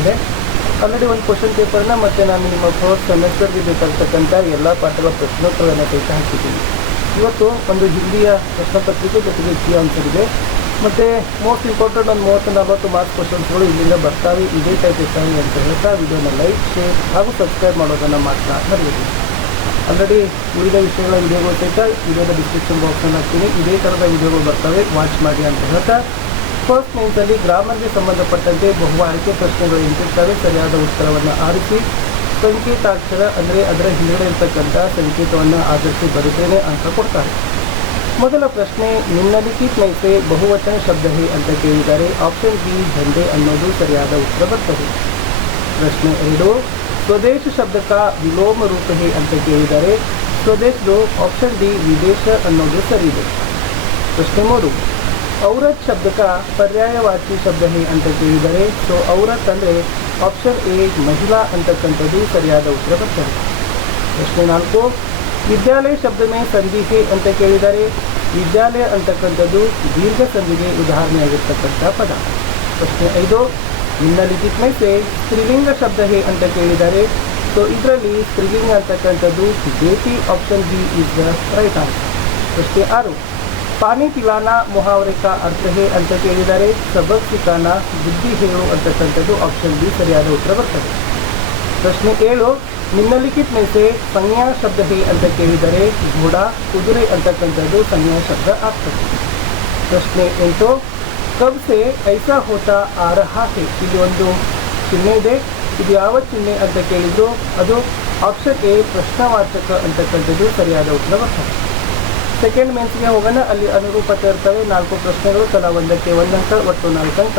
ಇದೆ. ಆಲ್ರೆಡಿ ಒಂದು ಕ್ವಶನ್ ಪೇಪರ್ನ ಮತ್ತು ನಾನು ನಿಮ್ಮ ಫೋರ್ತ್ ಸೆಮಿಸ್ಟರ್ಗೆ ಬೇಕಾಗ್ತಕ್ಕಂಥ ಎಲ್ಲ ಪಾಠಗಳ ಪ್ರಶ್ನೋತ್ತರಗಳನ್ನು ಸಹಿತ ಹಾಕಿದ್ದೀನಿ. ಇವತ್ತು ಒಂದು ಹಿಂದಿಯ ಪ್ರಶ್ನೆ ಪತ್ರಿಕೆ ಜೊತೆಗೆ ಕೀ ಆನ್ಸರ್ ಇದೆ ಮತ್ತು ಮೋಸ್ಟ್ ಇಂಪಾರ್ಟೆಂಟ್ ಒಂದು 30-40 ಮಾರ್ಕ್ಸ್ ಕ್ವಶನ್ಸ್ಗಳು ಇಲ್ಲಿಂದ ಬರ್ತಾವೆ. ಇದೇ ಟೈಪ್ ಇರ್ತಾವೆ ಅಂತ ಹೇಳ್ತಾ ವಿಡಿಯೋನ ಲೈಕ್, ಶೇರ್ ಹಾಗೂ ಸಬ್ಸ್ಕ್ರೈಬ್ ಮಾಡೋದನ್ನು ಮಾತ್ರ ಮರೆಯಬೇಡಿ. ಆಲ್ರೆಡಿ ಉಳಿದ ವಿಷಯಗಳ ವಿಡಿಯೋಗಳು ಸಹಿತ ವಿಡಿಯೋದ ಡಿಸ್ಕ್ರಿಪ್ಷನ್ ಬಾಕ್ಸಲ್ಲಿ ಹಾಕ್ತೀನಿ. ಇದೇ ಥರದ ವಿಡಿಯೋಗಳು ಬರ್ತವೆ, ವಾಚ್ ಮಾಡಿ ಅಂತ ಹೇಳ್ತಾ ಫಸ್ಟ್ ಮೇನ್ಸಲ್ಲಿ ಗ್ರಾಮರ್ಗೆ ಸಂಬಂಧಪಟ್ಟಂತೆ ಬಹು ಆಯ್ಕೆ ಪ್ರಶ್ನೆಗಳು ಇಂತಿರ್ತವೆ. ಸರಿಯಾದ ಉತ್ತರವನ್ನು ಆರಿಸಿ ಸಂಕೇತಾಕ್ಷರ ಅಂದರೆ ಅದರ ಹಿಂದುಗಡೆ ಇರ್ತಕ್ಕಂಥ ಸಂಕೇತವನ್ನು ಆಧರಿಸಿ ಬರೆದ್ರೇ ಅಂಕ ಕೊಡ್ತಾರೆ. ಮೊದಲ ಪ್ರಶ್ನೆ, ನಿಮ್ನಲಿಖಿತ್ में से ಬಹುವಚನ ಶಬ್ದ ಹೇ ಅಂತ ಕೇಳಿದ್ದಾರೆ. ಆಪ್ಷನ್ ಬಿ झंडे ಅನ್ನೋದು ಸರಿಯಾದ ಉತ್ತರ ಬರ್ತದೆ. ಪ್ರಶ್ನೆ 2, ಸ್ವದೇಶ ಶಬ್ದ का ವಿಲೋಮ ರೂಪ ಹೇ ಅಂತ ಕೇಳಿದ್ದಾರೆ. ಸ್ವದೇಶದು ಆಪ್ಷನ್ ಡಿ ವಿದೇಶ ಅನ್ನೋದು ಸರಿ ಇದೆ. ಪ್ರಶ್ನೆ 3, ಔರತ್ ಶಬ್ದ का ಪರ್ಯಾಯವಾಚಿ ಶಬ್ದ ಹೇ ಅಂತ ಕೇಳಿದ್ದಾರೆ. ಸೊ ಔರತ್ ಅಂದರೆ ಆಪ್ಷನ್ ಎ ಮಹಿಳಾ ಅಂತಕ್ಕಂಥದ್ದು ಸರಿಯಾದ ಉತ್ತರ ಬರ್ತದೆ. ಪ್ರಶ್ನೆ 4, ವಿದ್ಯಾಲಯ ಶಬ್ದ ಮೇ ಸಂಧಿ ಹೇ ಅಂತ ಕೇಳಿದ್ದಾರೆ. ವಿದ್ಯಾಲಯ ಅಂತಕ್ಕಂಥದ್ದು ದೀರ್ಘ ಸಂಧಿಗೆ ಉದಾಹರಣೆಯಾಗಿರ್ತಕ್ಕಂಥ ಪದ. ಪ್ರಶ್ನೆ 5, ನಿಮ್ನಲಿಖಿತ್ में से ಸ್ತ್ರೀಲಿಂಗ ಶಬ್ದ ಹೇ ಅಂತ ಕೇಳಿದ್ದಾರೆ. ಸೊ ಇದರಲ್ಲಿ ಸ್ತ್ರೀಲಿಂಗ ಅಂತಕ್ಕಂಥದ್ದು ಬೇಟಿ, option B is the right answer. ಪ್ರಶ್ನೆ 6, ಪಾನಿ ಪಿಲಾನಾ ಮುಹಾವರೆ ಕಾ ಅರ್ಥ ಹೇ ಅಂತ ಕೇಳಿದ್ದಾರೆ. ಸಬಕ್ ಸಿಖಾನ ಬುದ್ಧಿ ಹೇಳು ಅಂತಕ್ಕಂಥದ್ದು ಆಪ್ಷನ್ ಬಿ ಸರಿಯಾದ ಉತ್ತರ ಬರ್ತದೆ. ಪ್ರಶ್ನೆ 7, ನಿಮ್ನಲಿಖಿತ್ में से ಸಂಜ್ಞಾ ಶಬ್ದ ಹೇ ಅಂತ ಕೇಳಿದರೆ ಘೋಡ ಕುದುರೆ ಅಂತಕ್ಕಂಥದ್ದು ಸಂಜ್ಞಾ ಶಬ್ದ ಆಗ್ತದೆ. ಪ್ರಶ್ನೆ 8, ಕಬ್ ಸೆ ಐಸಾ ಹೋತಾ ಆ ರಹಾ ಹೇ. ಇಲ್ಲಿ ಒಂದು ಚಿಹ್ನೆ ಇದೆ, ಇದು ಯಾವ ಚಿಹ್ನೆ ಅಂತ ಕೇಳಿದ್ರು ಅದು ಆಪ್ಷನ್ ಎ ಪ್ರಶ್ನವಾಚಕ ಅಂತಕ್ಕಂಥದ್ದು ಸರಿಯಾದ ಉತ್ತರ ಬರ್ತದೆ. ಸೆಕೆಂಡ್ ಮೇನ್ಸ್ಗೆ ಹೋಗೋಣ. ಅಲ್ಲಿ ಅನುರೂಪತೆ ಇರ್ತವೆ. 4 ಪ್ರಶ್ನೆಗಳು, ತಲಾ ಒಂದಕ್ಕೆ 1 ಅಂಕ, ಒಟ್ಟು 4 ಅಂಕ.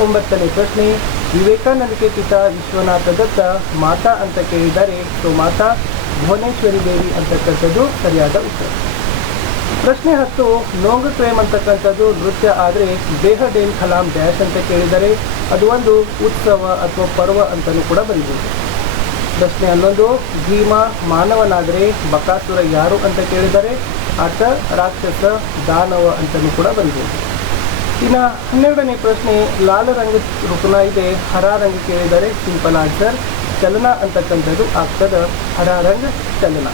9ನೇ ಪ್ರಶ್ನೆ, ವಿವೇಕಾನಂದಕ್ಕೆ ಪಿತಾ ವಿಶ್ವನಾಥ ದತ್ತ ಮಾತಾ ಅಂತ ಕೇಳಿದ್ದಾರೆ. ಸೊ ಮಾತಾ ಭುವನೇಶ್ವರಿ ದೇವಿ ಅಂತಕ್ಕಂಥದ್ದು ಸರಿಯಾದ ಉತ್ತರ. ಪ್ರಶ್ನೆ 10, ನೋಂಗ್ ಪ್ರೇಮ್ ಅಂತಕ್ಕಂಥದ್ದು ನೃತ್ಯ ಆದರೆ ಬೇಹಡೇನ್ ಖಲಾಮ್ ಡ್ಯಾಶ್ ಅಂತ ಕೇಳಿದರೆ ಅದು ಒಂದು ಉತ್ಸವ ಅಥವಾ ಪರ್ವ ಅಂತಲೂ ಕೂಡ ಬರೀಬೋದು. ಪ್ರಶ್ನೆ 11, ಭೀಮ ಮಾನವನಾದರೆ ಬಕಾಸುರ ಯಾರು ಅಂತ ಕೇಳಿದರೆ ಆತ ರಾಕ್ಷಸ ದಾನವ ಅಂತಲೂ ಕೂಡ ಬರೀಬೋದು. ಇನ್ನು 12ನೇ ಪ್ರಶ್ನೆ, ಲಾಲ್ ರಂಗ ರುಕನ ಇದೆ, ಹರ ರಂಗ ಕೇಳಿದರೆ ಸಿಂಪಲ್ ಆನ್ಸರ್ ಚಲನ ಅಂತಕ್ಕಂಥದ್ದು ಆಗ್ತದೆ, ಹರ ರಂಗ ಚಲನ.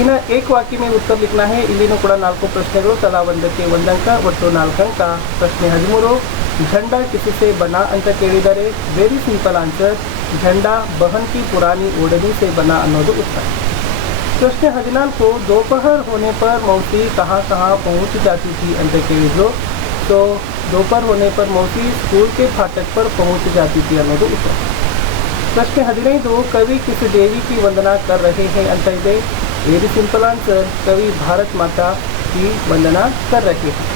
ಇನ್ನು ಏಕ ವಾಕ್ಯ में उत्तर लिखना है. ಇಲ್ಲಿನೂ ಕೂಡ 4 ಪ್ರಶ್ನೆಗಳು, ತಲಾ ಒಂದಕ್ಕೆ 1 ಅಂಕ, ಒಟ್ಟು 4 ಅಂಕ. ಪ್ರಶ್ನೆ 13, झंडा किससे बना ಅಂತ ಕೇಳಿದರೆ ವೆರಿ ಸಿಂಪಲ್ ಆನ್ಸರ್ झंडा बहन की पुरानी ओढ़नी से बना ಅನ್ನೋದು ಉತ್ತರ. प्रश्न 14, दोपहर होने पर मौसी कहाँ कहाँ पहुँच जाती थी ಅಂತ ಕೇಳಿದ್ರು. तो दोपहर होने पर मौसी स्कूल के फाटक पर पहुँच जाती थी ಅನ್ನೋದು ಉತ್ತರ. प्रश्न 15, कवि किस देवी की वंदना कर रहे हैं ಅಂತ ಇದೆ. ವೆರಿ ಸಿಂಪಲ್ ಆನ್ಸರ್ कवि भारत माता की वंदना कर रहे हैं.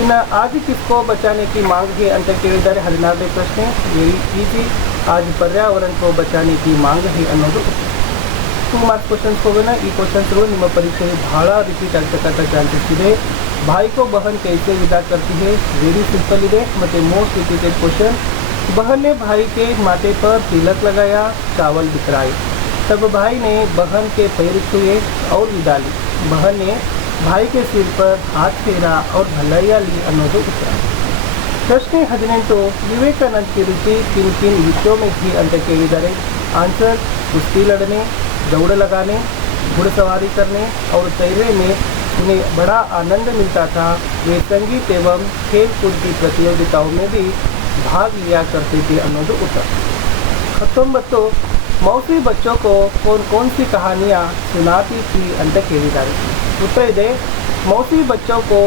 ಇನ್ನು आज किसको बचाने की मांग है ಅಂತ ಕೇಳಿದ್ದಾರೆ. 16ನೇ ಪ್ರಶ್ನೆ ವೆರಿ ಈಸಿ, आज पर्यावरण को बचाने की मांग है ಅನ್ನೋದು ಉತ್ತರ. 2 ಮಾರ್ಕ್ಸ್ ಕ್ವಶನ್ಸ್ ಹೋಗೋಣ. ಈ ಕ್ವಶನ್ಸ್ಗಳು ನಿಮ್ಮ ಪರೀಕ್ಷೆಗೆ ಬಹಳ ರಿಪೀಟ್ ಆಗ್ತಕ್ಕಂಥ ಚಾನ್ಸಸ್ ಇದೆ. भाई को बहन कैसे विदा करती है, वेरी सिंपल ಇದೆ. ಮತ್ತು मोस्ट रिपीटेड क्वेश्चन, बहन ने भाई के माथे पर तिलक लगाया, चावल बिखराए, तब भाई ने बहन के पैर छुए और विदा ली. बहन ने भाई के सिर पर हाथ फेरा और भलैया ली ಅನ್ನೋದು ಉತ್ತರ. ಪ್ರಶ್ನೆ 18, विवेकानंद की रुचि किन किन विषयों में थी ಅಂತ ಕೇಳಿದ್ದಾರೆ. आंसर कुश्ती लड़ने, दौड़ लगाने, घुड़सवारी करने और तैरने में उन्हें बड़ा आनंद मिलता था. वे संगीत एवं खेल कूद की प्रतियोगिताओं में भी भाग लिया करते थे ಅನ್ನೋದು ಉತ್ತರ. 19, मौसी बच्चों को कौन कौन सी कहानियाँ सुनाती थी ಅಂತ ಕೇಳಿದ್ದಾರೆ. उत्तर ಇದೆ, मौसी बच्चों को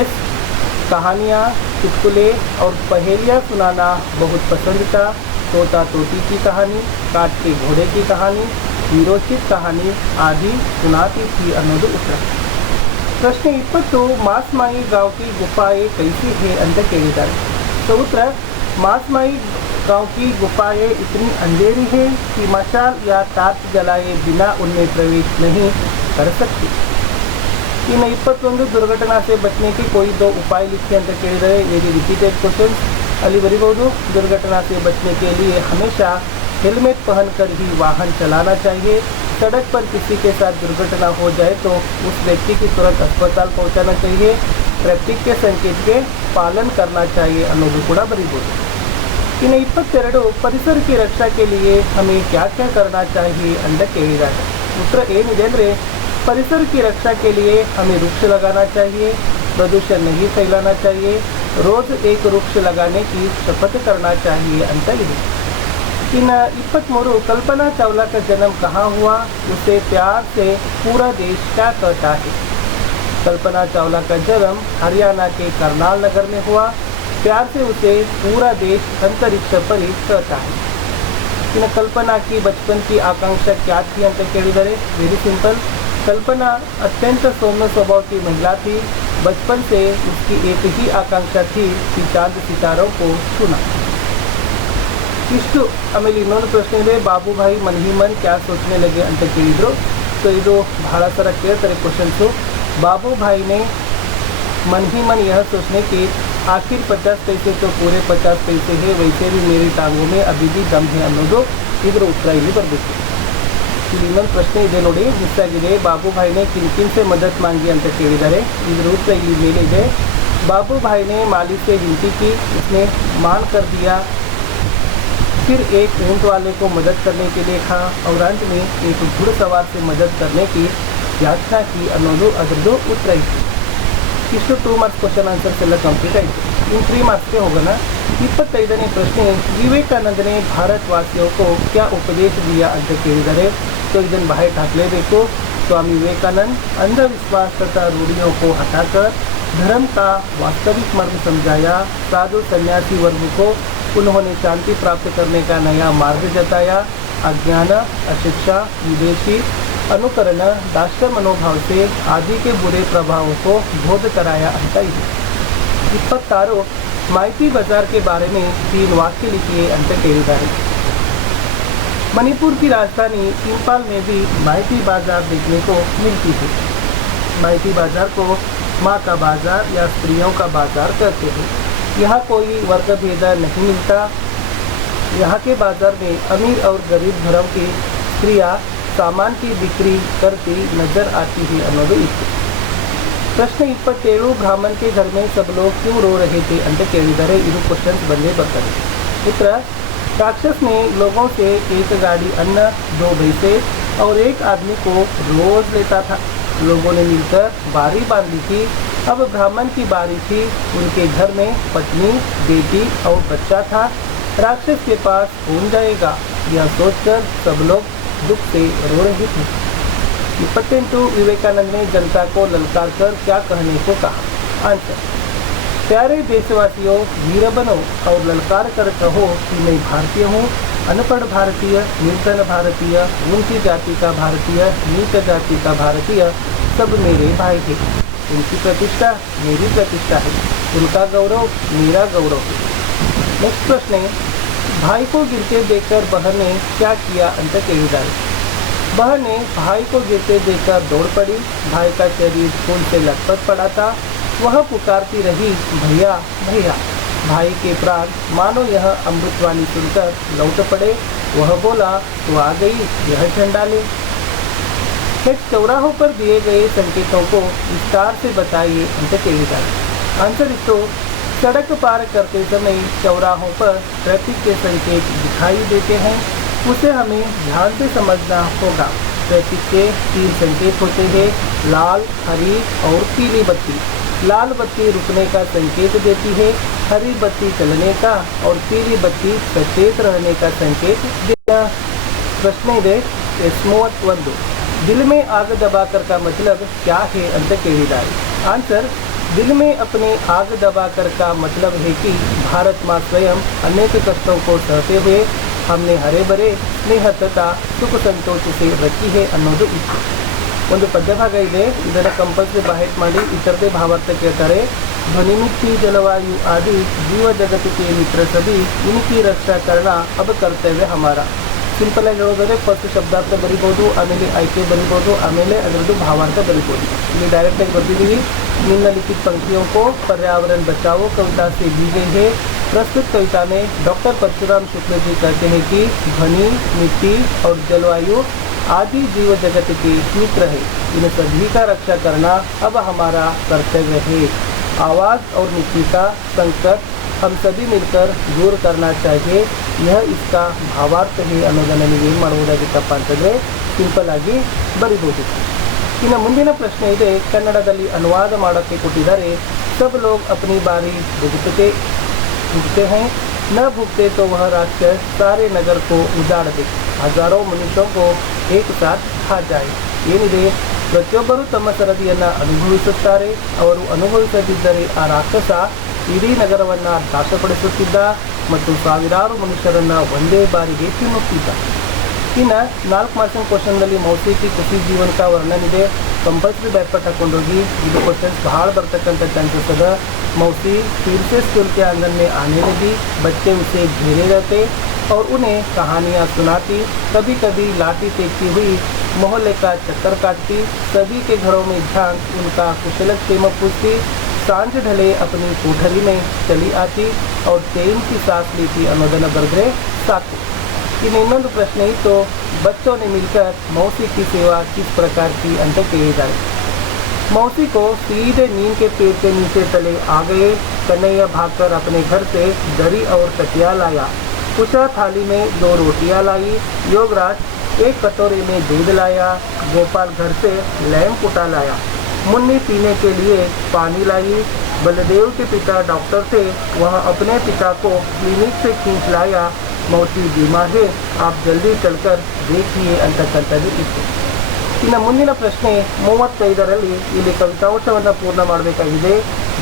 इस कहानियाँ, चुटकुले और पहेलियाँ सुनाना बहुत पसंद था. तोता तोती की कहानी, काट के घोड़े की कहानी, वीरोचित कहानी आदि सुनाती थी ಅನ್ನೋದು ಉತ್ತರ. ಪ್ರಶ್ನೆ 20, ಮಾಸ್ಮಾಯಿ गाँव की गुफाएं कैसी है ಅಂತ ಕೇಳಿದ್ದಾರೆ. तो उत्तर, मासमाई गाँव की गुफाएं इतनी अंधेरी है कि मशाल या टार्च जलाए बिना उनमें प्रवेश नहीं कर सकती. ಇನ್ನು 21, दुर्घटना से बचने के कोई 2 उपाय लिखे ಅಂತ ಕೇಳಿದರೆ ವೆರಿ ರಿಪೀಟೆಡ್ ಕ್ವಶನ್. ಅಲ್ಲಿ ಬರೀಬಹುದು, दुर्घटना से बचने के लिए हमेशा हेलमेट पहनकर ही वाहन चलाना चाहिए. सड़क पर किसी के साथ दुर्घटना हो जाए तो उस व्यक्ति की तुरंत अस्पताल पहुंचाना चाहिए. ट्रैफिक के संकेत के पालन करना चाहिए ಅನ್ನೋದು ಕೂಡ ಬರೀಬಹುದು. ಇನ್ನು 22 ಪರಿಸರ की रक्षा के लिए हमें क्या क्या करना चाहिए ಅಂತ ಕೇಳಿದ್ದಾರೆ. ಉತ್ತರ ಏನಿದೆ ಅಂದರೆ परिसर की रक्षा के लिए हमें वृक्ष लगाना चाहिए, प्रदूषण नहीं फैलाना चाहिए, रोज एक वृक्ष लगाने की शपथ करना चाहिए ಅಂತ ಇದೆ. इन 23 कल्पना चावला का जन्म कहाँ हुआ, उसे प्यार से पूरा देश क्या कहता है. कल्पना चावला का जन्म हरियाणा के करनाल नगर में हुआ. प्यार से उसे पूरा देश अंतरिक्ष पर ही कहता है. इन कल्पना की बचपन की आकांक्षा क्या थी ಅಂತ ಕೇಳಿದರೆ वेरी सिंपल. कल्पना अत्यंत सौम्य स्वभाव की महिला थी. बचपन से उसकी एक ही आकांक्षा थी कि चांद सितारों को छूना. ಇಷ್ಟು. ಆಮೇಲೆ ಇನ್ನೊಂದು ಪ್ರಶ್ನೆ ಇದೆ, ಬಾಬುಭಾಯಿ ಮನ್ಹಿಮನ್ ಕ್ಯಾ ಸೋಚನೆ ಲಗೆ ಅಂತ ಕೇಳಿದರು. ಸೊ ಇದು ಬಹಳ ಸಲ ಕೇಳ್ತಾರೆ ಕ್ವಶನ್ಸು. बाबूभाई ने मन ही मन यह सोचने कि आखिर 50 पैसे तो पूरे 50 पैसे है, वैसे भी मेरी टांगों में अभी भी दम है ಅನ್ನೋದು ಇದರ ಉತ್ತರ ಇಲ್ಲಿ ಬರಬೇಕು. ಇಲ್ಲಿ ಇನ್ನೊಂದು ಪ್ರಶ್ನೆ ಇದೆ ನೋಡಿ, ಮಿಸ್ ಆಗಿದೆ. ಬಾಬೂಭಾಯಿನೇ किन से मदद मांगी ಅಂತ ಕೇಳಿದ್ದಾರೆ. ಇದರ ಉತ್ತರ ಇಲ್ಲಿ ಮೇಲೆ ಇದೆ. बाबूभाई ने मालिक से विनती की, उसने मान कर दिया. फिर एक ऊंट वाले को मदद करने के लिए कहा और अंत में एक घुड़सवार से मदद करने की ವ್ಯಾಖ್ಯಾ ಕಿ ಅನ್ನೋದು ಅದರದ್ದು ಉತ್ತರ ಇತ್ತು. ಇಷ್ಟು 2 ಮಾರ್ಕ್ಸ್ ಕ್ವಶನ್ ಆನ್ಸರ್ಸ್ ಎಲ್ಲ ಕಂಪ್ಲೀಟ್ ಆಯಿತು. ಇನ್ನು 3 ಮಾರ್ಕ್ಸ್ಗೆ ಹೋಗೋಣ. 25ನೇ ಪ್ರಶ್ನೆ, ವಿವೇಕಾನಂದ ने भारतवासियों को क्या उपदेश दिया ಅಂತ ಕೇಳಿದ್ದಾರೆ. तो ಇದನ್ನು बाहर ಹಾಕಲೇಬೇಕು. स्वामी विवेकानंद अंधविश्वास तथा रूढ़ियों को हटाकर धर्म का वास्तविक मर्म समझाया. साधु सन्यासी वर्ग को उन्होंने शांति प्राप्त करने का नया मार्ग जताया. अज्ञान, अशिक्षा, विदेशी अनुकरण, दाष्ट मनोभाव से आदि के बुरे प्रभावों को बोध कराया ಅಂತ ಇದೆ. 26 माइती बाजार के बारे में 3 वाक्य लिखिए ಅಂತ ಕೇಳಿದ್ದಾರೆ. मणिपुर की राजधानी इंफाल में भी माइती बाजार देखने को मिलती है. माइती बाजार को माँ का बाजार या स्त्रियों का बाजार कहते हैं. यहाँ कोई वर्ग भेद नहीं मिलता. यहाँ के बाजार में अमीर और गरीब धर्म की स्त्रियाँ सामान की बिक्री करती नजर आती है ಅನ್ನೋದು ಇತ್ತು. ಪ್ರಶ್ನೆ 27 ब्राह्मण के घर में सब लोग क्यों रो रहे थे ಅಂತ ಕೇಳಿದ್ದಾರೆ. ಇದು ಕ್ವಶನ್ಸ್ ಬಂದೇ ಬರ್ತದೆ. उत्तर, राक्षस ने लोगों से एक गाड़ी अन्न, 2 भैंसे और 1 आदमी को रोज लेता था. लोगों ने मिलकर बारी बांधी थी. अब ब्राह्मण की बारी थी. उनके घर में पत्नी, बेटी और बच्चा था. राक्षस के पास कौन जाएगा, यह सोचकर सब लोग दुख से रो रहे थे. 28 विवेकानंद ने जनता को ललकार कर क्या कहने को कहा. आंसर, प्यारे देशवासियों, वीर बनो और ललकार कर कहो कि मैं भारतीय हूँ. अनपढ़ भारतीय, निर्धन भारतीय, ऊंची जाति का भारतीय, नीच जाति का भारतीय, सब मेरे भाई हैं. उनकी प्रतिष्ठा मेरी प्रतिष्ठा है. उनका गौरव मेरा गौरव है. नेक्स्ट प्रश्न है, भाई को गिरते देखकर बहन ने क्या किया ಅಂತ ಕೇಳಿದ್ದಾರೆ. बहन ने भाई को गिरते देखकर दौड़ पड़ी. भाई का शरीर खून से लथपथ पड़ा था. वह पुकारती रही, भैया भैया. भाई के प्राण मानो यह अमृतवाणी सुनकर लौट पड़े. वह बोला, तो आ गई, यह झंडा ले. नेक्स्ट, चौराहों पर दिए गए संकेतों को विस्तार से बताइए ಅಂತ ಕೇಳಿದ್ದಾರೆ. आंसर इस्तो, सड़क पार करते समय चौराहों पर ट्रैफिक के संकेत दिखाई देते हैं. उसे हमें ध्यान से समझना होगा. ट्रैफिक के 3 संकेत होते हैं, लाल, हरी और पीली बत्ती. लाल बत्ती रुकने का संकेत देती है. हरी बत्ती चलने का और पीली बत्ती सचेत रहने का संकेत देता. प्रश्न है, 31 दिल में आग दबाकर का मतलब क्या है ಅಂತ ಕೇಳಿದ್ದಾರೆ. आंसर, दिल में अपने आग दबाकर का मतलब है कि भारत माँ स्वयं अनेक कष्टों को सहते हुए हमने हरे भरे स्नेह तथा सुख संतोष से रखी है ಅನ್ನೋದು ಇತ್ತು. ಒಂದು ಪದ್ಯಭಾಗ ಇದೆ, ಇದನ್ನು ಕಂಪಲ್ಸರಿ ಬಾಹೆಟ್ ಮಾಡಿ ಇತರದೇ ಭಾವಾರ್ಥ ಕೇಳ್ತಾರೆ. ध्वनि मिट्टी जलवायु आदि जीव जगत के मित्र सभी इनकी रक्षा करना अब कर्तव्य हमारा. ಸಿಂಪಲ್ ಆಗಿ ಹೇಳೋದಾದ್ರೆ ಫಸ್ಟ್ ಶಬ್ದಾರ್ಥ ಬರಿಬೋದು, ಆಮೇಲೆ ಆಯ್ಕೆ ಬರಿಬೋದು, ಆಮೇಲೆ ಅದರದ್ದು ಭಾವಾರ್ಥ ಬರಿಬೋದು. ಇಲ್ಲಿ ಡೈರೆಕ್ಟಾಗಿ बर्दिದ್ದೀವಿ. निम्नलिखित पंक्तियों को पर्यावरण बचाओ कविता से दी गई है. प्रस्तुत कविता में डॉक्टर परशुराम शुक्ल जी कहते हैं कि ध्वनि, मिट्टी और जलवायु आदि जीव जगत के मित्र है. इन सभी का रक्षा करना अब हमारा कर्तव्य है. आवाज़ और मिट्टी का संकट हम सभी मिलकर दूर करना चाहिए, यह इसका ಭಾವಾರ್ಥ है ಅನ್ನೋದನ್ನು ನೀವು ಏನು ಮಾಡಬಹುದಾಗಿತ್ತಪ್ಪ ಅಂತಂದರೆ ಸಿಂಪಲ್ ಆಗಿ ಬರಿಬೋದು. ಇನ್ನು ಮುಂದಿನ ಪ್ರಶ್ನೆ ಇದೆ, ಕನ್ನಡದಲ್ಲಿ ಅನುವಾದ ಮಾಡೋಕ್ಕೆ ಕೊಟ್ಟಿದ್ದಾರೆ. सब लोग अपनी बारी भुगतते हैं, न भुगते तो वह राक्षस सारे नगर को उजाड़ दे, हजारों मनुष्यों को एक साथ खा जाए. ಏನಿದೆ, ಪ್ರತಿಯೊಬ್ಬರು ತಮ್ಮ ಸರದಿಯನ್ನು ಅನುಭವಿಸುತ್ತಾರೆ, ಅವರು ಅನುಭವಿಸದಿದ್ದರೆ ಆ ರಾಕ್ಷಸ ಇಡೀ ನಗರವನ್ನು ನಾಶಪಡಿಸುತ್ತಿದ್ದ ಮತ್ತು ಸಾವಿರಾರು ಮನುಷ್ಯರನ್ನು ಒಂದೇ ಬಾರಿಗೆ ತಿನ್ನುತ್ತಿದ್ದ. ಇನ್ನು 4 ಮಾರ್ಕ್ಸಿನ ಕ್ವಶನ್ನಲ್ಲಿ ಮೌಸಿ ಕಿ ಖುಷಿ ಜೀವನ का वर्णन ಇದೆ. कंपल्सरी बैकपट हाकोगी. ಇದು क्वेश्चन भाड़ बरतಕ್ಕಂಥ चांसेस अदा. मौसी फिर से स्कूल के आंगन में आने लगी. बच्चे उसे घेरे रहते और उन्हें कहानियाँ सुनाती. कभी कभी लाठी फेंकती हुई मोहल्ले का चक्कर काटती. सभी के घरों में झांक उनका कुशलक्षेम पूछती. सांझ ढले अपनी कोठरी में चली आती और चैन की सांस लेती. ಅನ್ನೋದನ್ನು ಬರೆದ್ರೆ ಸಾಕು. ಇನ್ನು ಇನ್ನೊಂದು ಪ್ರಶ್ನೆ ಇತ್ತು, बच्चों ने मिलकर मौसी की सेवा किस प्रकार की ಅಂತ ಕೇಳಿದ್ದಾರೆ. मौसी को सीधे नीम के पेड़ के नीचे तले आ गए. कन्हैया भागकर अपने घर से दरी और तकिया लाया. उषा थाली में 2 रोटियां लाई. योगराज एक कटोरे में दूध लाया. गोपाल घर से लैम कुटा लाया. मुन्नी पीने के लिए पानी लाई. बलदेव के पिता डॉक्टर थे, वह अपने पिता को क्लिनिक से खींच लाया. मौसी बीमार है, आप जल्दी चलकर देखिए ಅಂತಕ್ಕಂಥದ್ದು ಇತ್ತು. ಇನ್ನು ಮುಂದಿನ ಪ್ರಶ್ನೆ 35ರಲ್ಲಿ ಇಲ್ಲಿ ಕವಿತಾಂಶವನ್ನು ಪೂರ್ಣ ಮಾಡಬೇಕಾಗಿದೆ.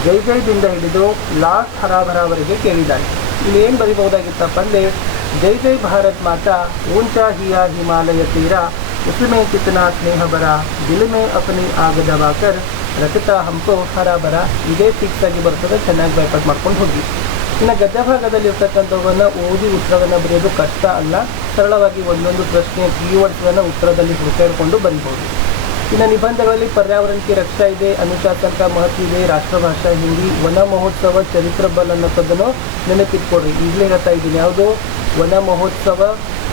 ಜೈ ಜೈದಿಂದ ಹಿಡಿದು ಲಾಸ್ಟ್ ಹರಾಭರಾವರೆಗೆ ಕೇಳಿದ್ದಾರೆ. ಇಲ್ಲಿ ಏನು ಬರೀಬಹುದಾಗಿತ್ತಪ್ಪ ಅಂದರೆ, जय जय भारत माता, ऊंचा हिया हिमालय तेरा, उसमें कितना स्नेह भरा, दिल में अपनी आग दबाकर रखता हमको हरा भरा. ಇದೇ ಫಿಕ್ಸ್ ಆಗಿ ಬರ್ತದೆ, ಚೆನ್ನಾಗಿ ಬ್ಯಾಕಟ್ ಮಾಡ್ಕೊಂಡು ಹೋಗಿ. ಇನ್ನು ಗದ್ಯ ಭಾಗದಲ್ಲಿ ಇರ್ತಕ್ಕಂಥವನ್ನು ಓದಿ ಉತ್ತರವನ್ನು ಬರೆಯೋದು ಕಷ್ಟ ಅಲ್ಲ. ಸರಳವಾಗಿ ಒಂದೊಂದು ಪ್ರಶ್ನೆ ಕೀವರ್ಡ್ಸ್ಗಳನ್ನು ಉತ್ತರದಲ್ಲಿ ಹುಡುಕಾಡಿಕೊಂಡು ಬರೀಬಹುದು. ಇನ್ನು ನಿಬಂಧಗಳಲ್ಲಿ पर्यावरण की रक्षा ಇದೆ, ಅನುಶಾಸನ का महत्व ಇದೆ, ರಾಷ್ಟ್ರಭಾಷಾ ಹಿಂದಿ, ವನ ಮಹೋತ್ಸವ, ಚರಿತ್ರ ಬಲ್ ಅನ್ನೋದನ್ನು ನೆನಪಿಟ್ಕೊಡ್ರಿ. ಈಗಲೇ ಹೇಳ್ತಾ ಇದ್ದೀನಿ, ಯಾವುದು ವನ ಮಹೋತ್ಸವ,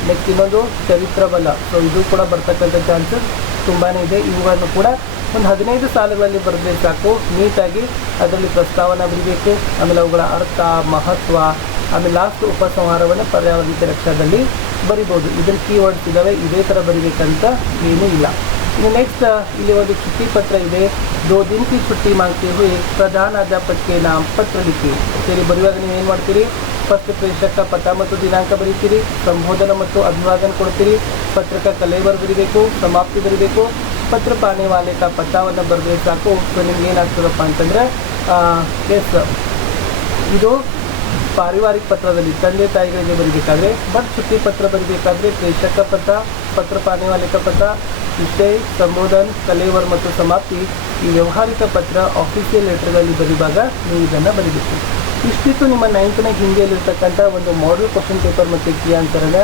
ನೆಕ್ಸ್ಟ್ ಇನ್ನೊಂದು ಚರಿತ್ರ ಬಲ. ಸೊ ಇದು ಕೂಡ ಬರ್ತಕ್ಕಂಥ ಚಾನ್ಸಸ್ ತುಂಬಾ ಇದೆ. ಇವುಗಳನ್ನು ಕೂಡ ಒಂದು 15 ಸಾಲುಗಳಲ್ಲಿ ಬರೆದ್ರೆ ಸಾಕು. ನೀಟಾಗಿ ಅದರಲ್ಲಿ ಪ್ರಸ್ತಾವನೆ ಬರೀಬೇಕು, ಆಮೇಲೆ ಅವುಗಳ ಅರ್ಥ, ಮಹತ್ವ, ಆಮೇಲೆ ಲಾಸ್ಟ್ ಉಪಸಂಹಾರವನ್ನು पर्यावरण ರಕ್ಷಾದಲ್ಲಿ ಬರಿಬೋದು. ಇದನ್ನು ಕೀವರ್ಡ್ಸ್ ಇದ್ದಾವೆ, ಇದೇ ಥರ ಬರಿಬೇಕಂತ ಏನೂ ಇಲ್ಲ. ಇನ್ನು ನೆಕ್ಸ್ಟ್ ಇಲ್ಲಿ ಒಂದು छुट्टी पत्र ಇದೆ. 2 दिन की छुट्टी मांगते हुए प्रधानाध्यापक के नाम पत्र लिखी. ಸೇರಿ ಬರೆಯುವಾಗ ನೀವು ಏನು ಮಾಡ್ತೀರಿ, ಫಸ್ಟ್ ಪ್ರೇಷಕ ಪಥ ಮತ್ತು ದಿನಾಂಕ ಬರೀತೀರಿ, ಸಂಬೋಧನ ಮತ್ತು ಅಭಿವಾದನ ಕೊಡ್ತೀರಿ, ಪತ್ರಕ ಕಲೇವರ್ ಬರೀಬೇಕು, ಸಮಾಪ್ತಿ ಬರೀಬೇಕು, ಪತ್ರ ಪಾನೆ ವಾಲೆ का ಪಥವನ್ನು ಬರೆದ್ರೆ ಸಾಕು. ಸೊ ನಿಮ್ಗೆ ಏನಾಗ್ತದಪ್ಪ ಅಂತಂದರೆ ಎಸ್ ಇದು ಪಾರಿವಾರಿಕ ಪತ್ರದಲ್ಲಿ ತಂದೆ ತಾಯಿಗಳಿಗೆ ಬರೀಬೇಕಾದ್ರೆ, ಬಟ್ छुट्टी ಪತ್ರ ಬರೀಬೇಕಾದ್ರೆ ಪ್ರೇಷಕ ಪಥ, ಪತ್ರ ಪಾನೆ ವಾಲೆ का ಪಥ, ವಿಷಯ, ಸಂಬೋಧನ, ಕಲೇವರ್ ಮತ್ತು ಸಮಾಪ್ತಿ ಈ ವ್ಯವಹಾರಿಕ ಪತ್ರ ಆಫೀಸಿಯಲ್ ಲೆಟರ್ಗಳಲ್ಲಿ ಬರೆಯುವಾಗ ನೀವು ಇದನ್ನು ಬರೀಬೇಕು. ಇಷ್ಟಿತ್ತು ನಿಮ್ಮ 9ನೇ ಹಿಂದಿಯಲ್ಲಿರ್ತಕ್ಕಂಥ ಒಂದು ಮಾಡೆಲ್ ಕ್ವಶನ್ ಪೇಪರ್ ಮತ್ತು ಕೀ ಆನ್ಸರನ್ನು.